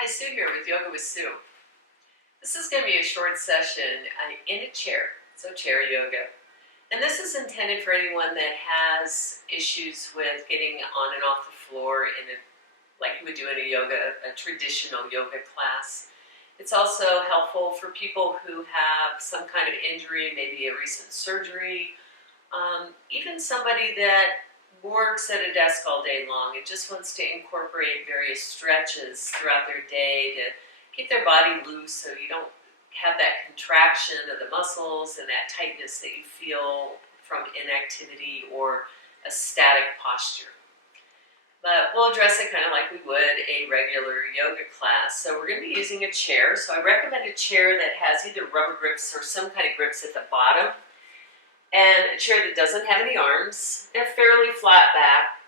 Hi, Sue here with Yoga with Sue. This is going to be a short session in a chair, so chair yoga. And this is intended for anyone that has issues with getting on and off the floor like you would do in a traditional yoga class. It's also helpful for people who have some kind of injury, maybe a recent surgery, even somebody that works at a desk all day long and just wants to incorporate various stretches throughout their day to keep their body loose so you don't have that contraction of the muscles and that tightness that you feel from inactivity or a static posture. But we'll address it kind of like we would a regular yoga class. So we're going to be using a chair. So I recommend a chair that has either rubber grips or some kind of grips at the bottom, and a chair that doesn't have any arms, and a fairly flat back,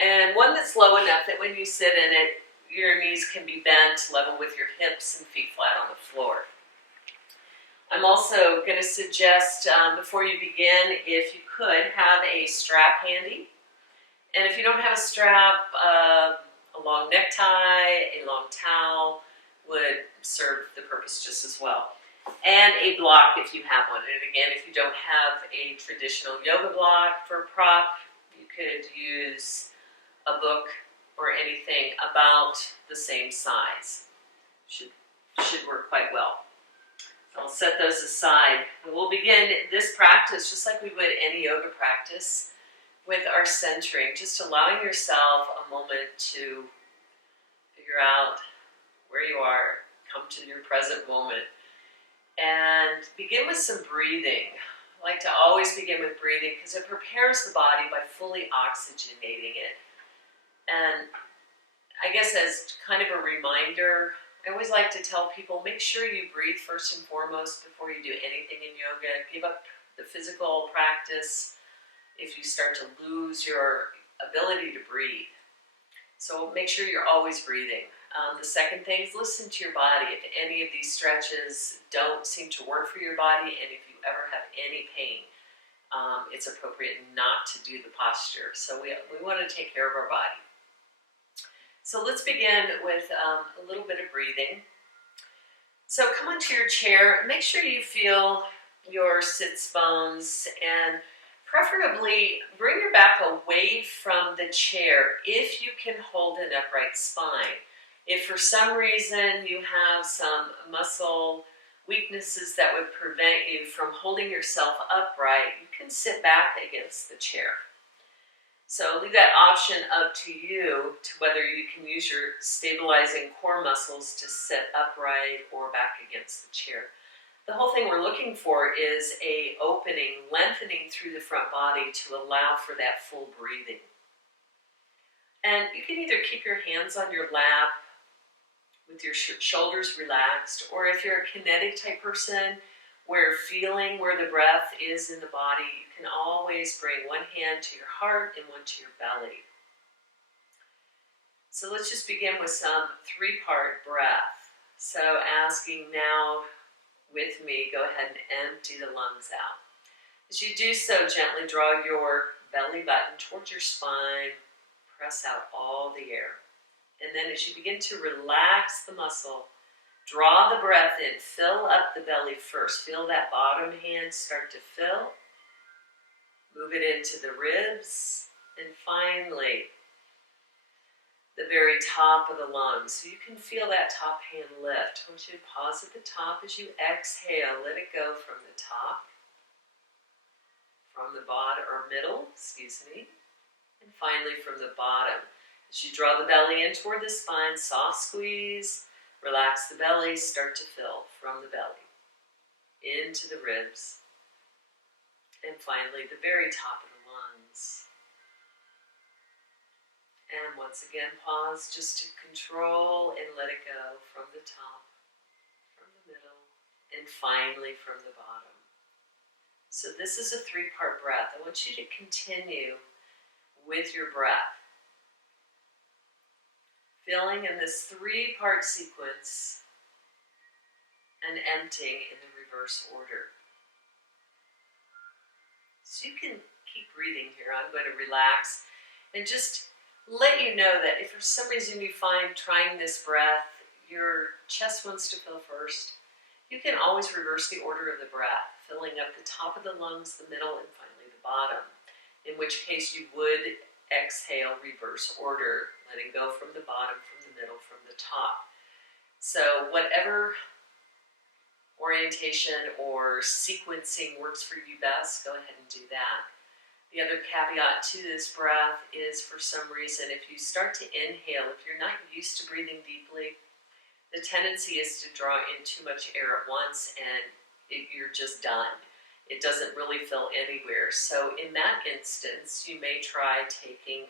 and one that's low enough that when you sit in it, your knees can be bent level with your hips and feet flat on the floor. I'm also going to suggest, before you begin, if you could, have a strap handy. And if you don't have a strap, a long necktie, a long towel would serve the purpose just as well. And a block if you have one. And again, if you don't have a traditional yoga block for a prop, you could use a book or anything about the same size. Should work quite well. So I'll set those aside. And we'll begin this practice just like we would any yoga practice with our centering, just allowing yourself a moment to figure out where you are, come to your present moment. And begin with some breathing. I like to always begin with breathing because it prepares the body by fully oxygenating it. And I guess as kind of a reminder, I always like to tell people, make sure you breathe first and foremost before you do anything in yoga. Give up the physical practice if you start to lose your ability to breathe. So make sure you're always breathing. The second thing is listen to your body. If any of these stretches don't seem to work for your body, and if you ever have any pain, it's appropriate not to do the posture. So we want to take care of our body. So let's begin with a little bit of breathing. So come onto your chair. Make sure you feel your sits bones, and preferably bring your back away from the chair if you can hold an upright spine. If for some reason you have some muscle weaknesses that would prevent you from holding yourself upright, you can sit back against the chair. So leave that option up to you to whether you can use your stabilizing core muscles to sit upright or back against the chair. The whole thing we're looking for is a opening, lengthening through the front body to allow for that full breathing. And you can either keep your hands on your lap with your shoulders relaxed, or if you're a kinetic type person where feeling where the breath is in the body, you can always bring one hand to your heart and one to your belly. So let's just begin with some three-part breath. So asking now with me, go ahead and empty the lungs out. As you do so, gently draw your belly button towards your spine, press out all the air. And then as you begin to relax the muscle, draw the breath in, fill up the belly first. Feel that bottom hand start to fill. Move it into the ribs. And finally, the very top of the lungs. So you can feel that top hand lift. I want you to pause at the top as you exhale. Let it go from the top, from the bottom, or middle, and finally from the bottom. As you draw the belly in toward the spine, soft squeeze, relax the belly, start to fill from the belly into the ribs, and finally the very top of the lungs. And once again, pause just to control and let it go from the top, from the middle, and finally from the bottom. So this is a three-part breath. I want you to continue with your breath, filling in this three-part sequence and emptying in the reverse order. So you can keep breathing here. I'm going to relax and just let you know that if for some reason you find trying this breath your chest wants to fill first, you can always reverse the order of the breath, filling up the top of the lungs, the middle, and finally the bottom. In which case you would exhale reverse order, letting go from the bottom, from the middle, from the top. So whatever orientation or sequencing works for you best, go ahead and do that. The other caveat to this breath is, for some reason, if you start to inhale, if you're not used to breathing deeply, the tendency is to draw in too much air at once and you're just done. It doesn't really fill anywhere. So in that instance, you may try taking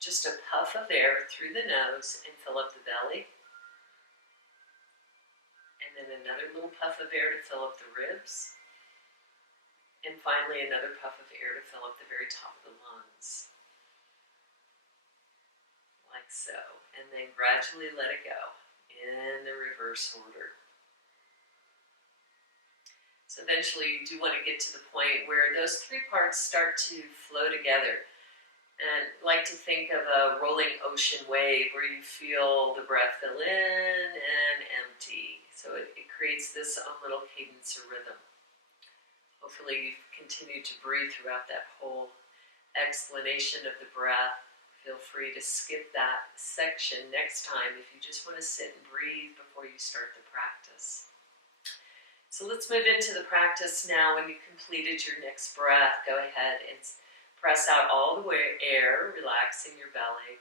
just a puff of air through the nose and fill up the belly. And then another little puff of air to fill up the ribs. And finally another puff of air to fill up the very top of the lungs. Like so. And then gradually let it go in the reverse order. So eventually you do want to get to the point where those three parts start to flow together. And I like to think of a rolling ocean wave where you feel the breath fill in and empty. So it creates this own little cadence or rhythm. Hopefully you've continued to breathe throughout that whole explanation of the breath. Feel free to skip that section next time if you just want to sit and breathe before you start the practice. So let's move into the practice now. When you completed your next breath, go ahead and press out all the air, relaxing your belly.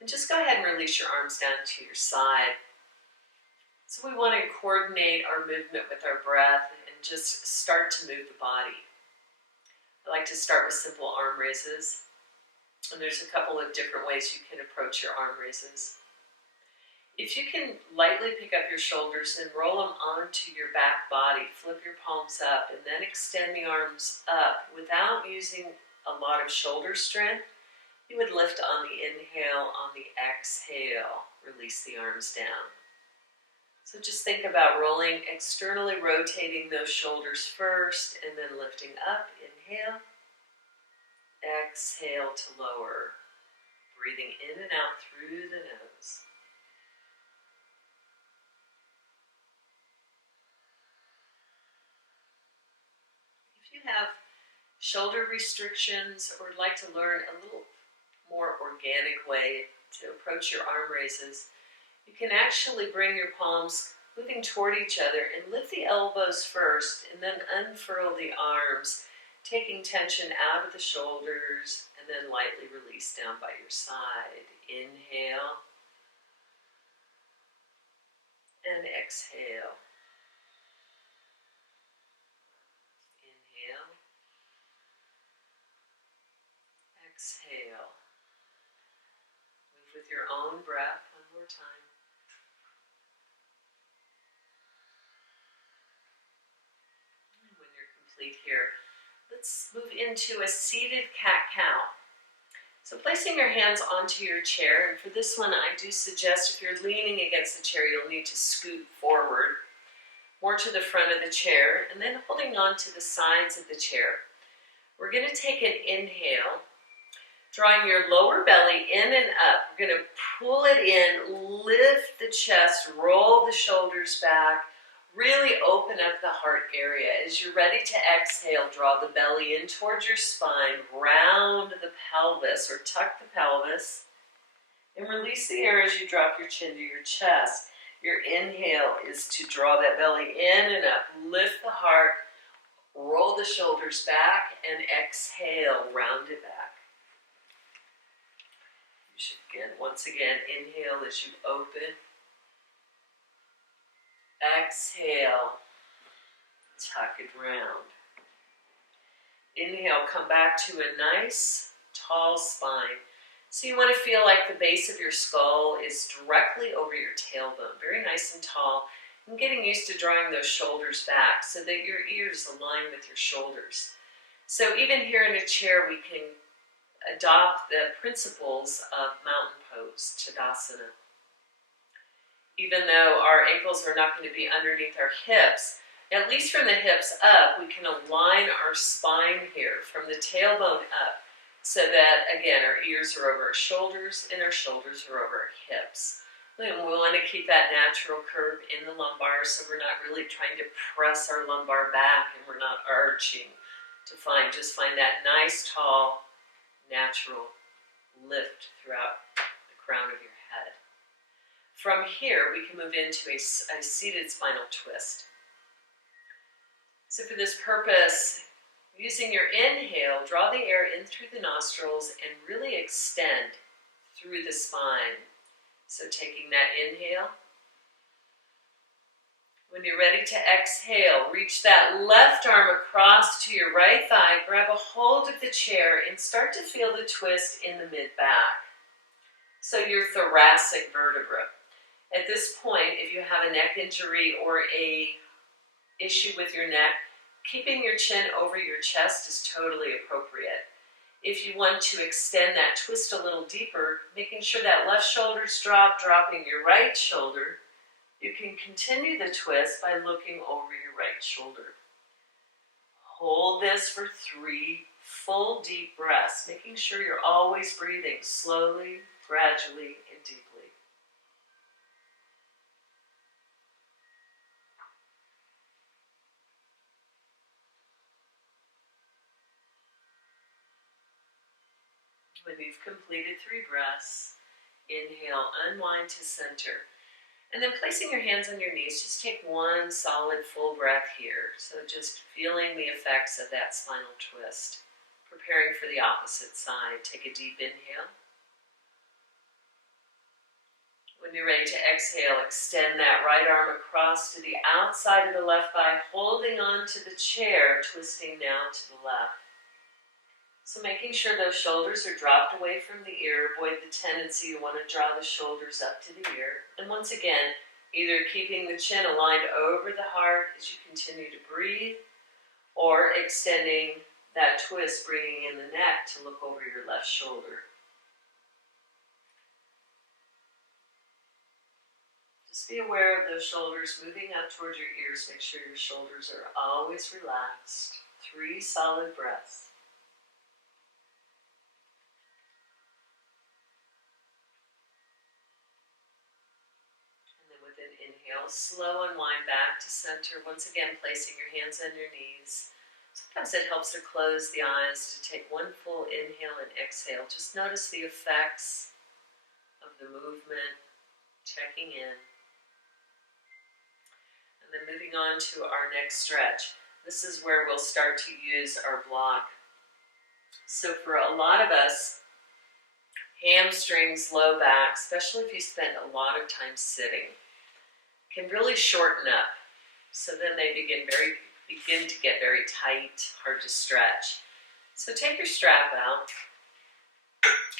And just go ahead and release your arms down to your side. So we want to coordinate our movement with our breath and just start to move the body. I like to start with simple arm raises. And there's a couple of different ways you can approach your arm raises. If you can lightly pick up your shoulders and roll them onto your back body, flip your palms up and then extend the arms up without using a lot of shoulder strength, you would lift on the inhale, on the exhale, release the arms down. So just think about rolling, externally rotating those shoulders first and then lifting up, inhale, exhale to lower, breathing in and out through the nose. Have shoulder restrictions or would like to learn a little more organic way to approach your arm raises, you can actually bring your palms moving toward each other and lift the elbows first and then unfurl the arms, taking tension out of the shoulders and then lightly release down by your side. Inhale and exhale. Exhale. Move with your own breath one more time. And when you're complete here, let's move into a seated cat-cow. So placing your hands onto your chair, and for this one I do suggest if you're leaning against the chair, you'll need to scoot forward, more to the front of the chair, and then holding on to the sides of the chair. We're going to take an inhale, drawing your lower belly in and up. We're going to pull it in, lift the chest, roll the shoulders back, really open up the heart area. As you're ready to exhale, draw the belly in towards your spine, round the pelvis or tuck the pelvis, and release the air as you drop your chin to your chest. Your inhale is to draw that belly in and up, lift the heart, roll the shoulders back, and exhale, round it back. You should, once again, inhale as you open. Exhale, tuck it round. Inhale, come back to a nice, tall spine. So you want to feel like the base of your skull is directly over your tailbone, very nice and tall. And getting used to drawing those shoulders back so that your ears align with your shoulders. So even here in a chair, we can adopt the principles of mountain pose, Tadasana. Even though our ankles are not going to be underneath our hips, at least from the hips up, we can align our spine here from the tailbone up so that, again, our ears are over our shoulders and our shoulders are over our hips. And we want to keep that natural curve in the lumbar, so we're not really trying to press our lumbar back and we're not arching to just find that nice, tall, natural lift throughout the crown of your head. From here, we can move into a seated spinal twist. So for this purpose, using your inhale, draw the air in through the nostrils and really extend through the spine. So taking that inhale. When you're ready to exhale, reach that left arm across to your right thigh, grab a hold of the chair and start to feel the twist in the mid-back. So your thoracic vertebra. At this point, if you have a neck injury or a issue with your neck, keeping your chin over your chest is totally appropriate. If you want to extend that twist a little deeper, making sure that left shoulder's dropping your right shoulder, you can continue the twist by looking over your right shoulder. Hold this for 3 full deep breaths, making sure you're always breathing slowly, gradually, and deeply. When you've completed 3 breaths, inhale, unwind to center. And then placing your hands on your knees, just take 1 solid full breath here. So just feeling the effects of that spinal twist. Preparing for the opposite side. Take a deep inhale. When you're ready to exhale, extend that right arm across to the outside of the left thigh, holding on to the chair, twisting now to the left. So making sure those shoulders are dropped away from the ear. Avoid the tendency to want to draw the shoulders up to the ear. And once again, either keeping the chin aligned over the heart as you continue to breathe, or extending that twist, bringing in the neck to look over your left shoulder. Just be aware of those shoulders moving up towards your ears. Make sure your shoulders are always relaxed. 3 solid breaths. With an inhale, slow unwind back to center. Once again, placing your hands on your knees. Sometimes it helps to close the eyes, to take 1 full inhale and exhale. Just notice the effects of the movement, checking in. And then moving on to our next stretch. This is where we'll start to use our block. So for a lot of us, hamstrings, low back, especially if you spend a lot of time sitting, can really shorten up. So then they begin to get very tight, hard to stretch. So take your strap out.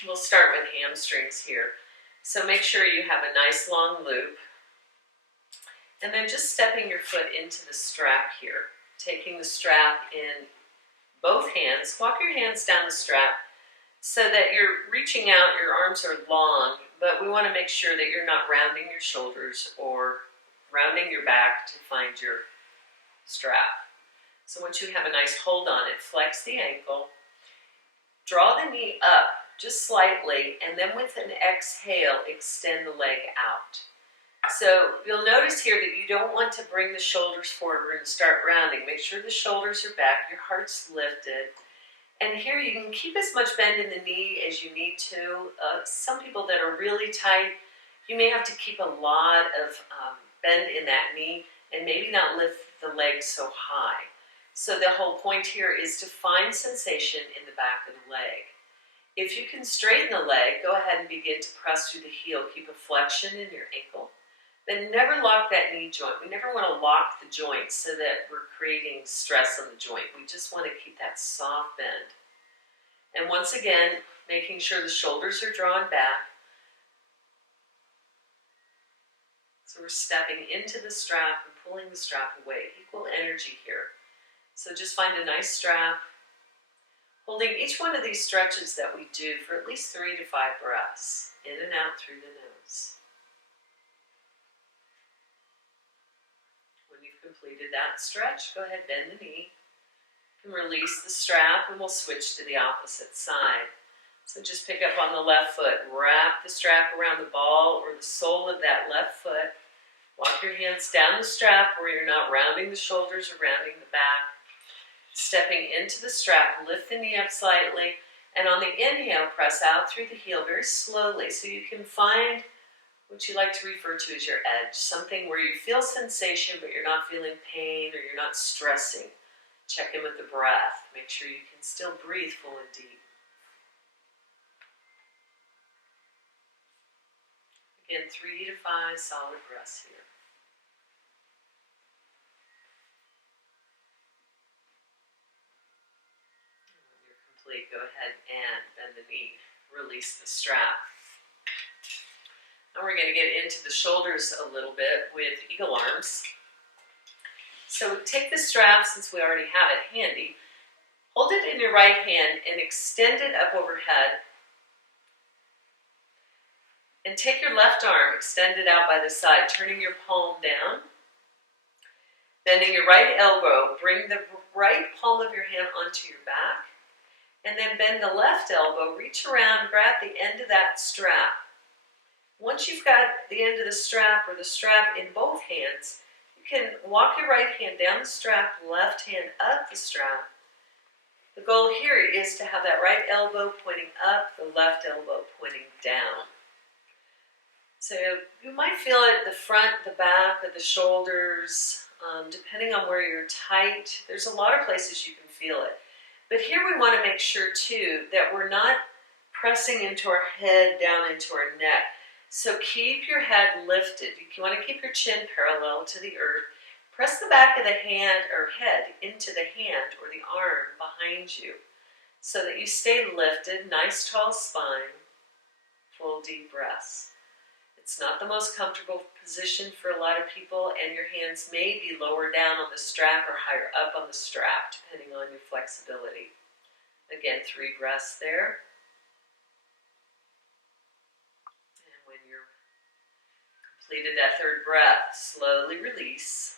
We'll start with hamstrings here. So make sure you have a nice long loop. And then just stepping your foot into the strap here. Taking the strap in both hands. Walk your hands down the strap so that you're reaching out, your arms are long, but we want to make sure that you're not rounding your shoulders or rounding your back to find your strap. So once you have a nice hold on it, flex the ankle, draw the knee up just slightly, and then with an exhale, extend the leg out. So you'll notice here that you don't want to bring the shoulders forward and start rounding. Make sure the shoulders are back, your heart's lifted. And here you can keep as much bend in the knee as you need to. Some people that are really tight, you may have to keep a lot of bend in that knee and maybe not lift the leg so high. So the whole point here is to find sensation in the back of the leg. If you can straighten the leg, go ahead and begin to press through the heel. Keep a flexion in your ankle. Then never lock that knee joint. We never want to lock the joint so that we're creating stress on the joint. We just want to keep that soft bend. And once again, making sure the shoulders are drawn back. So we're stepping into the strap and pulling the strap away. Equal energy here. So just find a nice strap. Holding each one of these stretches that we do for at least 3 to 5 breaths. In and out through the nose. When you've completed that stretch, go ahead, bend the knee. And release the strap, and we'll switch to the opposite side. So just pick up on the left foot, wrap the strap around the ball or the sole of that left foot. Walk your hands down the strap where you're not rounding the shoulders or rounding the back. Stepping into the strap, lift the knee up slightly, and on the inhale, press out through the heel very slowly so you can find what you like to refer to as your edge, something where you feel sensation but you're not feeling pain or you're not stressing. Check in with the breath. Make sure you can still breathe full and deep. Again, 3 to 5 solid breaths here. When you're complete, go ahead and bend the knee. Release the strap. Now we're going to get into the shoulders a little bit with eagle arms. So take the strap, since we already have it handy, hold it in your right hand and extend it up overhead. And take your left arm, extend it out by the side, turning your palm down. Bending your right elbow, bring the right palm of your hand onto your back. And then bend the left elbow, reach around, grab the end of that strap. Once you've got the end of the strap or the strap in both hands, you can walk your right hand down the strap, left hand up the strap. The goal here is to have that right elbow pointing up, the left elbow pointing down. So you might feel it at the front, the back, or the shoulders, depending on where you're tight. There's a lot of places you can feel it. But here we want to make sure too that we're not pressing into our head, down into our neck. So keep your head lifted. You want to keep your chin parallel to the earth. Press the back of the hand or head into the hand or the arm behind you so that you stay lifted, nice tall spine, full deep breaths. It's not the most comfortable position for a lot of people, and your hands may be lower down on the strap or higher up on the strap, depending on your flexibility. Again, 3 breaths there. And when you're completed that 3rd breath, slowly release.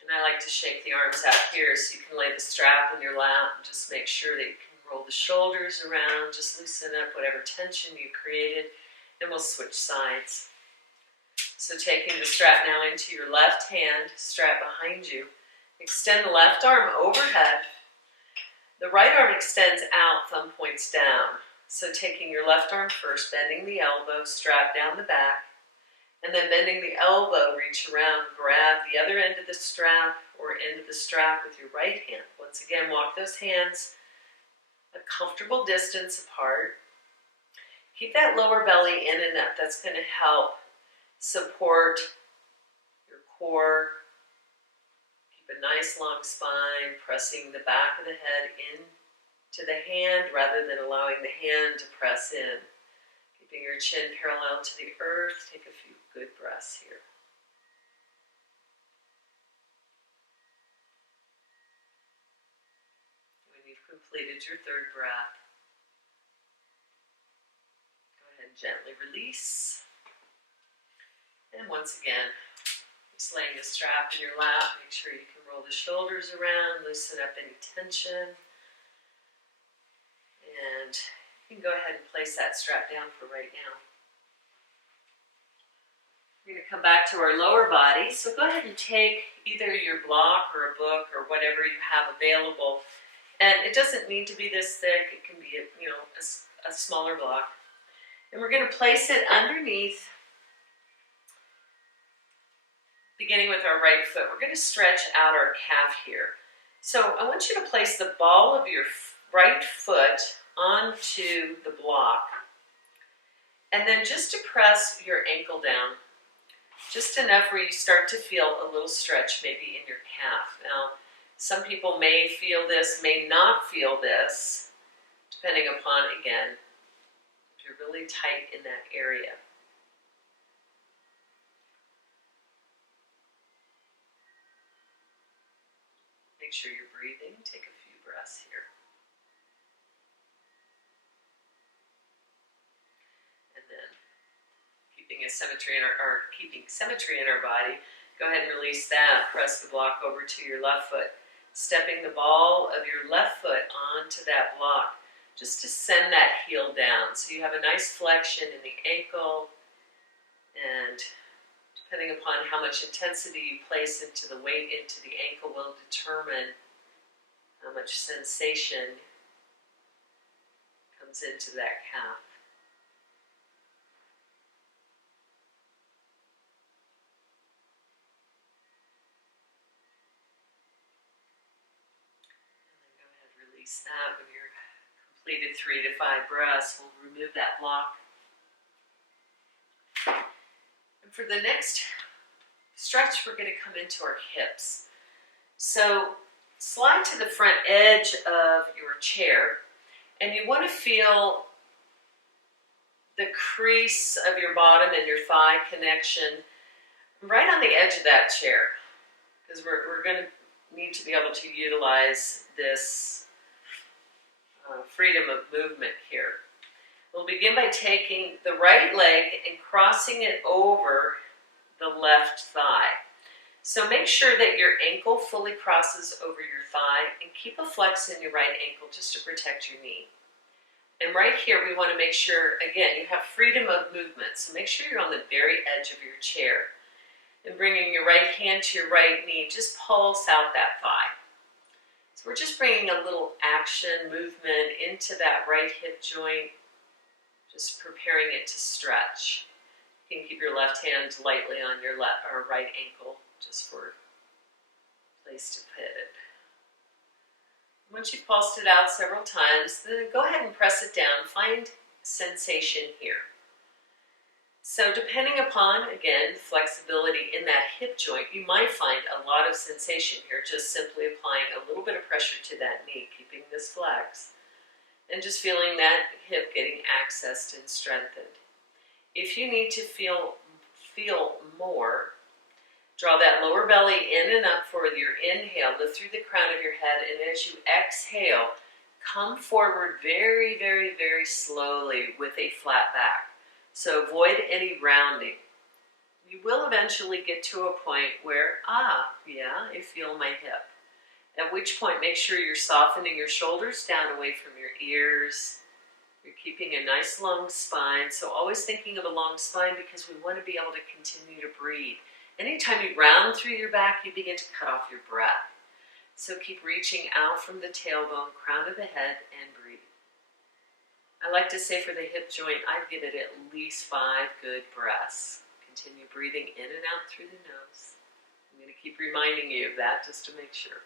And I like to shake the arms out here so you can lay the strap in your lap and just make sure that you can roll the shoulders around, just loosen up whatever tension you created, and we'll switch sides. So taking the strap now into your left hand, strap behind you, extend the left arm overhead. The right arm extends out, thumb points down. So taking your left arm first, bending the elbow, strap down the back, and then bending the elbow, reach around, grab the other end of the strap or end of the strap with your right hand. Once again, walk those hands a comfortable distance apart. Keep that lower belly in and up. That's going to help support your core. Keep a nice long spine, pressing the back of the head into the hand rather than allowing the hand to press in. Keeping your chin parallel to the earth. Take a few good breaths here. Completed your 3rd breath. Go ahead and gently release. And once again, just laying the strap in your lap. Make sure you can roll the shoulders around, loosen up any tension. And you can go ahead and place that strap down for right now. We're going to come back to our lower body. So go ahead and take either your block or a book or whatever you have available. And it doesn't need to be this thick. It can be a smaller block. And we're going to place it underneath, beginning with our right foot. We're going to stretch out our calf here. So I want you to place the ball of your right foot onto the block. And then just to press your ankle down, just enough where you start to feel a little stretch maybe in your calf. Now, some people may feel this, may not feel this, depending upon, again, if you're really tight in that area. Make sure you're breathing. Take a few breaths here. And then keeping symmetry in our body, go ahead and release that. Press the block over to your left foot. Stepping the ball of your left foot onto that block. just to send that heel down. So you have a nice flexion in the ankle, and depending upon how much intensity you place into the weight into the ankle will determine how much sensation comes into that calf. And then go ahead and release that. When you're completed 3 to 5 breaths, we'll remove that block. And for the next stretch, we're going to come into our hips. So slide to the front edge of your chair, and you want to feel the crease of your bottom and your thigh connection right on the edge of that chair, because we're going to need to be able to utilize this freedom of movement here. We'll begin by taking the right leg and crossing it over the left thigh. So make sure that your ankle fully crosses over your thigh, and keep a flex in your right ankle just to protect your knee. And right here we want to make sure, again, you have freedom of movement. So make sure you're on the very edge of your chair. And bringing your right hand to your right knee, just pulse out that thigh. So we're just bringing a little action, movement into that right hip joint, just preparing it to stretch. You can keep your left hand lightly on your left or right ankle, just for a place to put it. Once you've pulsed it out several times, then go ahead and press it down. Find sensation here. So depending upon, again, flexibility in that hip joint, you might find a lot of sensation here, just simply applying a little bit of pressure to that knee, keeping this flex, and just feeling that hip getting accessed and strengthened. If you need to feel more, draw that lower belly in and up for your inhale, lift through the crown of your head, and as you exhale, come forward very, very, very slowly with a flat back. So avoid any rounding. You will eventually get to a point where, yeah, I feel my hip. At which point, make sure you're softening your shoulders down away from your ears. You're keeping a nice long spine. So always thinking of a long spine, because we want to be able to continue to breathe. Anytime you round through your back, you begin to cut off your breath. So keep reaching out from the tailbone, crown of the head, and breathe. I like to say for the hip joint, I'd give it at least 5 good breaths. Continue breathing in and out through the nose. I'm going to keep reminding you of that just to make sure.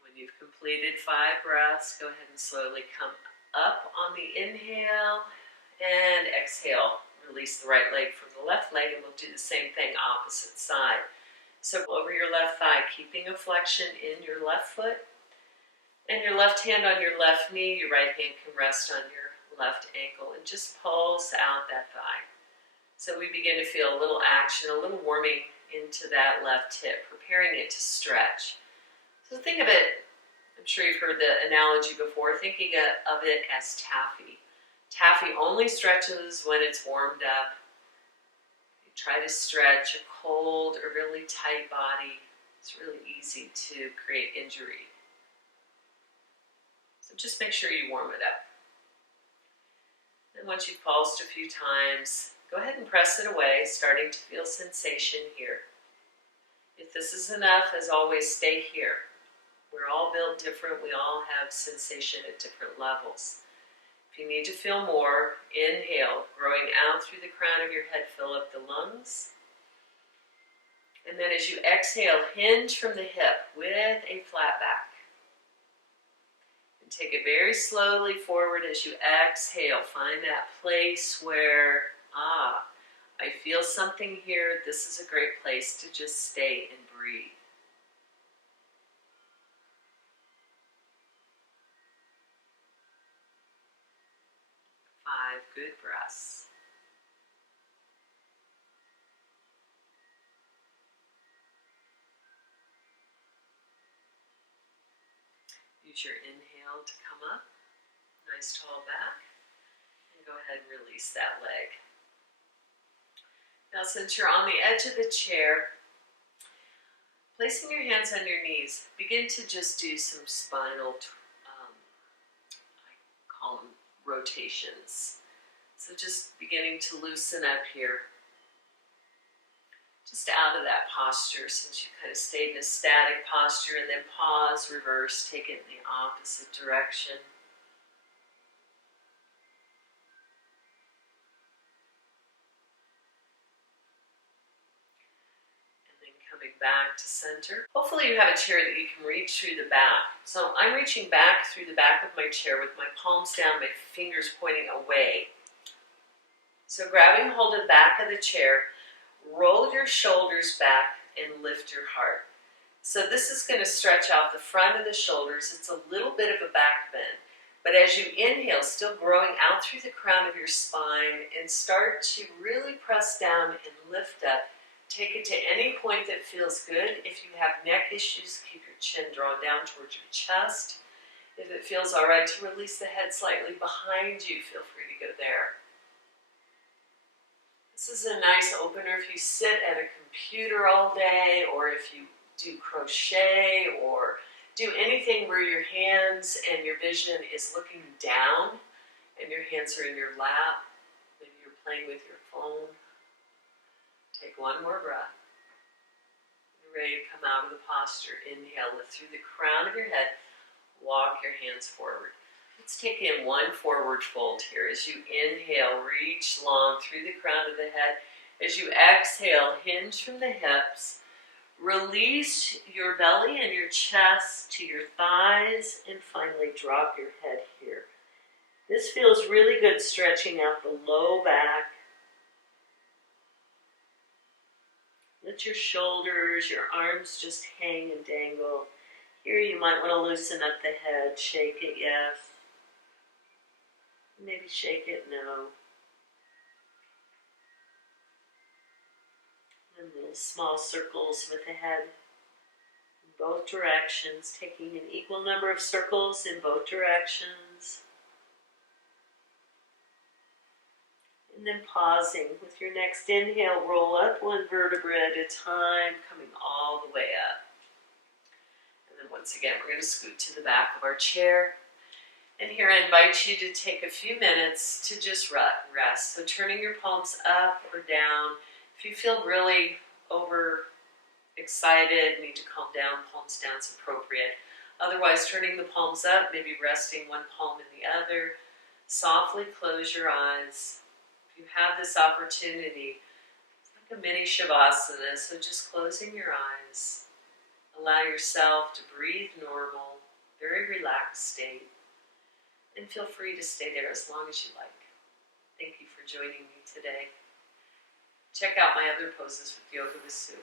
When you've completed 5 breaths, go ahead and slowly come up on the inhale and exhale. Release the right leg from the left leg, and we'll do the same thing opposite side. So over your left thigh, keeping a flexion in your left foot, and your left hand on your left knee, your right hand can rest on your left ankle, and just pulse out that thigh. So we begin to feel a little action, a little warming into that left hip, preparing it to stretch. So think of it, I'm sure you've heard the analogy before, thinking of it as taffy. Taffy only stretches when it's warmed up. You try to stretch a cold or really tight body, it's really easy to create injury. So just make sure you warm it up. And once you've pulsed a few times, go ahead and press it away, starting to feel sensation here. If this is enough, as always, stay here. We're all built different. We all have sensation at different levels. If you need to feel more, inhale, growing out through the crown of your head, fill up the lungs. And then as you exhale, hinge from the hip with a flat back. And take it very slowly forward as you exhale. Find that place where, I feel something here. This is a great place to just stay and breathe. Good breaths. Use your inhale to come up, nice tall back, and go ahead and release that leg. Now since you're on the edge of the chair, Placing your hands on your knees, begin to just do some spinal, I call them rotations. So just beginning to loosen up here. Just out of that posture, since you kind of stayed in a static posture, and then pause, reverse, take it in the opposite direction. And then coming back to center. Hopefully you have a chair that you can reach through the back. So I'm reaching back through the back of my chair with my palms down, my fingers pointing away. So grabbing hold of the back of the chair, roll your shoulders back and lift your heart. So this is going to stretch out the front of the shoulders. It's a little bit of a back bend. But as you inhale, still growing out through the crown of your spine, and start to really press down and lift up. Take it to any point that feels good. If you have neck issues, keep your chin drawn down towards your chest. If it feels all right to release the head slightly behind you, feel free to go there. This is a nice opener if you sit at a computer all day, or if you do crochet, or do anything where your hands and your vision is looking down and your hands are in your lap. Maybe you're playing with your phone. Take one more breath. You're ready to come out of the posture. Inhale, lift through the crown of your head. Walk your hands forward. Let's take in one forward fold here. As you inhale, reach long through the crown of the head. As you exhale, hinge from the hips. Release your belly and your chest to your thighs, and finally drop your head here. This feels really good, stretching out the low back. Let your shoulders, your arms just hang and dangle. Here you might want to loosen up the head. Shake it, yes. Maybe shake it, no. And little small circles with the head in both directions, taking an equal number of circles in both directions. And then pausing. With your next inhale, roll up one vertebra at a time, coming all the way up. And then once again, we're going to scoot to the back of our chair. And here I invite you to take a few minutes to just rest. So turning your palms up or down. If you feel really overexcited, need to calm down, palms down is appropriate. Otherwise, turning the palms up, maybe resting one palm in the other. Softly close your eyes. If you have this opportunity, it's like a mini Shavasana, so just closing your eyes. Allow yourself to breathe normal, very relaxed state. And feel free to stay there as long as you like. Thank you for joining me today. Check out my other poses with Yoga with Sue.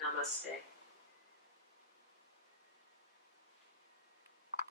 Namaste.